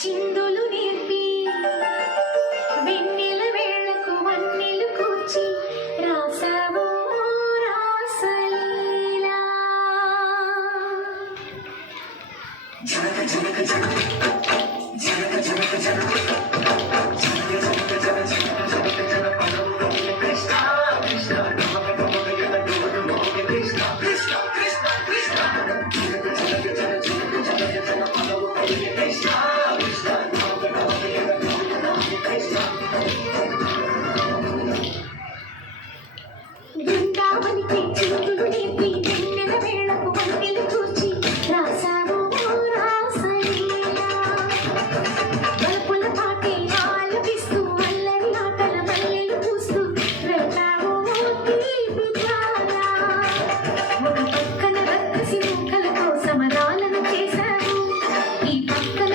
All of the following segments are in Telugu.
చిందులు నేర్పి వెన్నెల వేళకు వన్నెలు కూర్చి రాసావో రాసలీలా. జనక జనక జనక జనక జనక జనక బృందావనికి చిందులు నేర్పి వెన్నెల వేళకు వన్నెలు కూర్చి రాసావో రాసలీలా. బలపుల పాటే ఆలపిస్తూ అల్లరి ఆటల మల్లెలు పూస్తూ వెళ్తావో తీపి జ్వాల. ఒక పక్కన రక్కసి మూకలతో సమరాలను చేశావు, ఈ పక్కన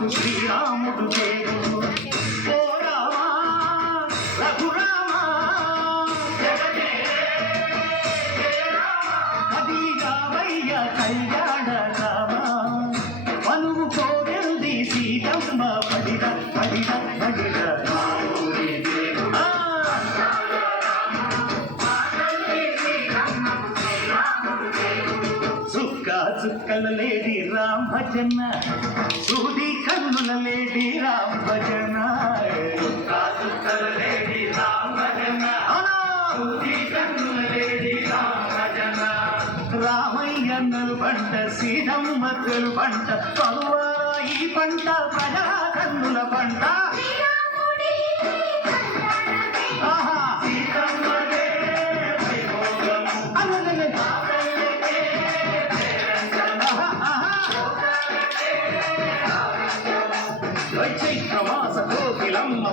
సీతమ్మకు శ్రీరాముడు దేవుడు. ఓ రామా రఘురామా అది రామయ్య కళ్యాణ రామా మనువు కోరింది సీతమ్మ పడిన పడిన పడిన చుక్కల లేడి రామ్ భజన సూది కన్నుల లేడి రామ్ భజన చుక్కల లేడి రామ్ భజన సూది కన్నుల లేడి రామ్ భజన రామయ్యన్నలు పంట సీతమ్మక్కలు పంట పలువారా ఈ పంట ప్రజా కన్నుల పంట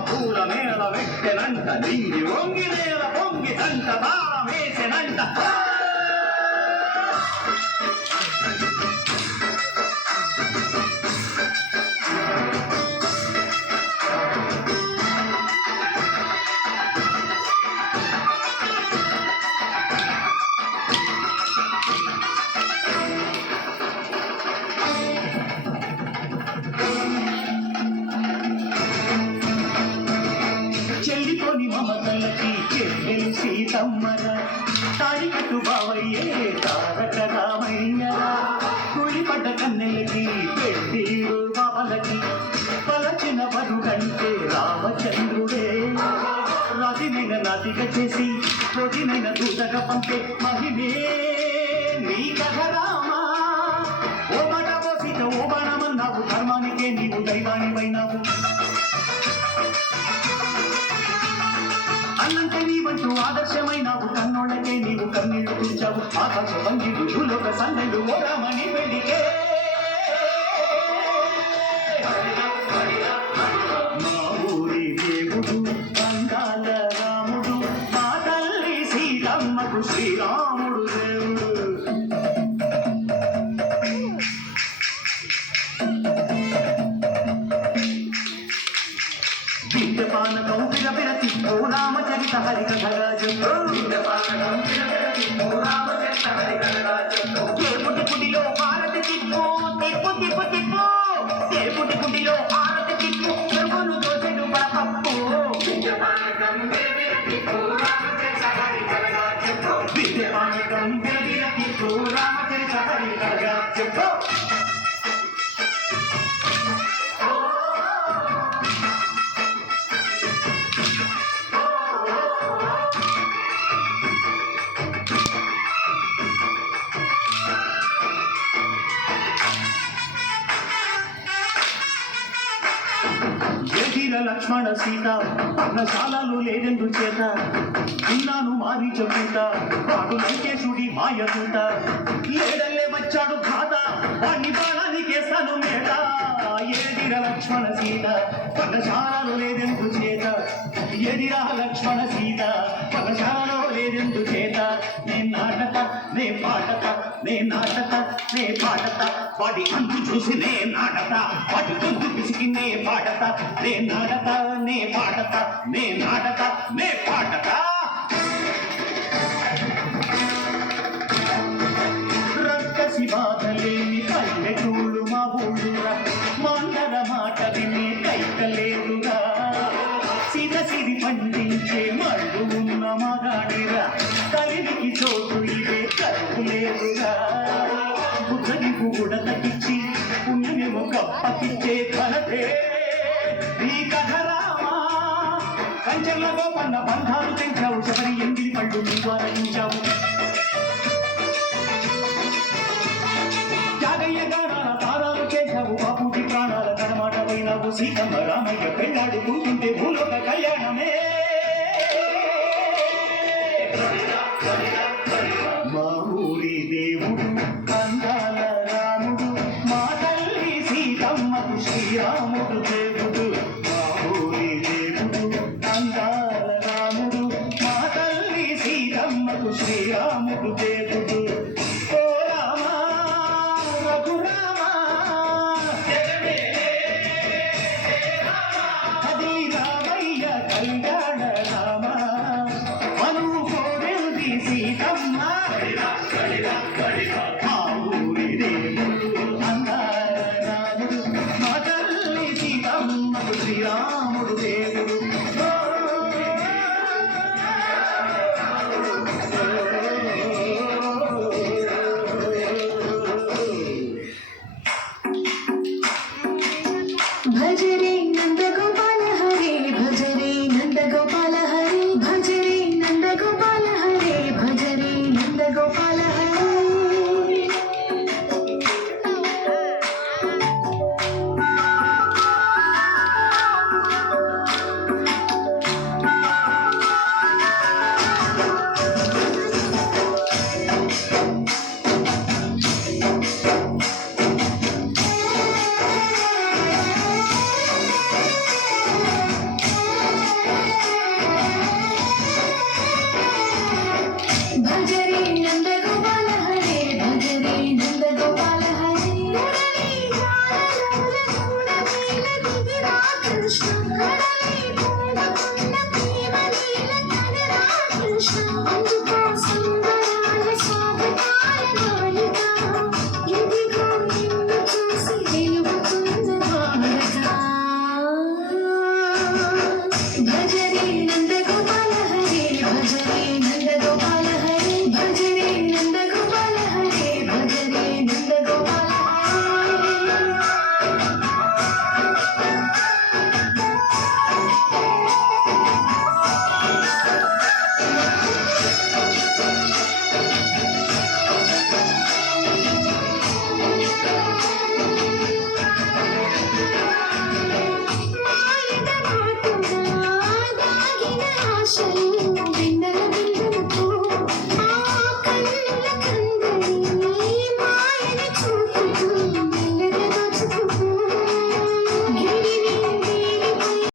పూల మేళ వెట్టెనంట నింగి వంగి నేల పొంగి తంట తాళం వేసెనంట చెల్లిపోని మమతలకి చెల్లెలు సీతమ్మరా తాడికట్టు బావయ్యే తారక రామయ్యరా కుళ్ళిపడ్డ కన్నెలకి పెళ్ళిరు బావలకి పలచిన వరుడంటే రామచంద్రుడే రాతినైన నాతిక చేసి పొదినైన దూతగా పంపే మహిమే నీ కథ రామా ఓ మాట పోసిత ఓ బాణమన్నావు ధర్మానికే నీవు దైవానివైనావు అన్నంటే నీవంటూ ఆదర్శమైనావు కన్నోళ్ళకే నీవు కన్నీళ్లు తుంచావు ఆకాశ వంగిలు భూలోక సన్నెలు ఓ రామని పెళ్లికే మా ఊరి దేవుడు అందాల రాముడు మా తల్లి సీతమ్మకు శ్రీరాముడు దేవుడు విద్యపానకం విరవిరతి ఓ రామచరిత హరికథరాజు తేపుటి పుటిలో హారతి తిప్పు తిప్పు తిప్పు తిప్పు తేపుటి పుటిలో హారతి తిప్పు చెరువును దోసెడు పడపప్పు విద్యపానకం విరవిరతి ఓ రామచరిత హరికథరాజు లక్ష్మణ సీత పర్ణశాలలు లేదెందు చేత ఉన్నాను మారి చెబుతా వాడు లంకేశుడి మాయదూత లేడల్లే వచ్చాడు ఘాత వాణ్ణి బాణానికేస్తాను మేట ఏదిరా లక్ష్మణ సీత పర్ణశాలలు లేదెందు చేత ఎదిరా లక్ష్మణ సీత పర్ణశాలలో లేదెందు చేత నే నాటక నే పాటక నే నాటక నే పాటత వాడి అంతు చూసి నే నాటత వాడి గొంతు పిసికి నే పాటత నే నాటత నే పాటత నే నాటత నే పాటత రక్కసి బాధలేని పల్లెటూళ్ళు మా ఊళ్ళురా మందర మాట వినే కైకలేదురా సిరి పండించే మళ్ళు ఉన్న మగాడిరా కలిరికి చోటు ఇదే కరువు లేదురా బుద్ధని కూడా తగ్గించి పుణ్యమేమో కప్పకిచ్చే ఘనతే ఈ కథ రామా కంచెల్లో గోపన్న బంధాలు తెంచావు శబరి ఎంగిలి పళ్ళు నువ్వు ఆరగించావు జాగయ్య గానాల తారాలు చేశావు బాబుకి ప్రాణాల కడమాటమైనావు సీతమ్మ రామయ్య పెళ్ళాడుకుంటుంటే భూలోక కళ్యాణమే మా ఊరి దేవుడు అందాల రాముడు మా తల్లి సీతమ్మకు శ్రీరాముడు దేవుడు మా ఊరి దేవుడు అందాల రాముడు మా తల్లి సీతమ్మకు శ్రీరాముడు దేవుడు ఓ రామా రఘురామా భజరే నందగోపాల హరే భజరే నందగోపాల హరే భజరే నందగోపాల హరే భజరే నందగోపాల హరే భజరే నందగోపాల హరే భజరే నందగోపాల హరే మురళీ గానలోల మూడమేల దిగిరా కృష్ణ కడలి పూలకున్న ప్రేమలీల కనరా కృష్ణ అందుకో సంబరాల స్వాగతాల నాలిక ఇదిగో నిన్ను చూసి వెలుగుతున్న భారత భజరే నందగోపాల హరే భజరే నందగోపాల హరే భజరే నందగోపాల హరే భజరే నందగోపాల మాయద మాటుగా దాగిన ఆశలు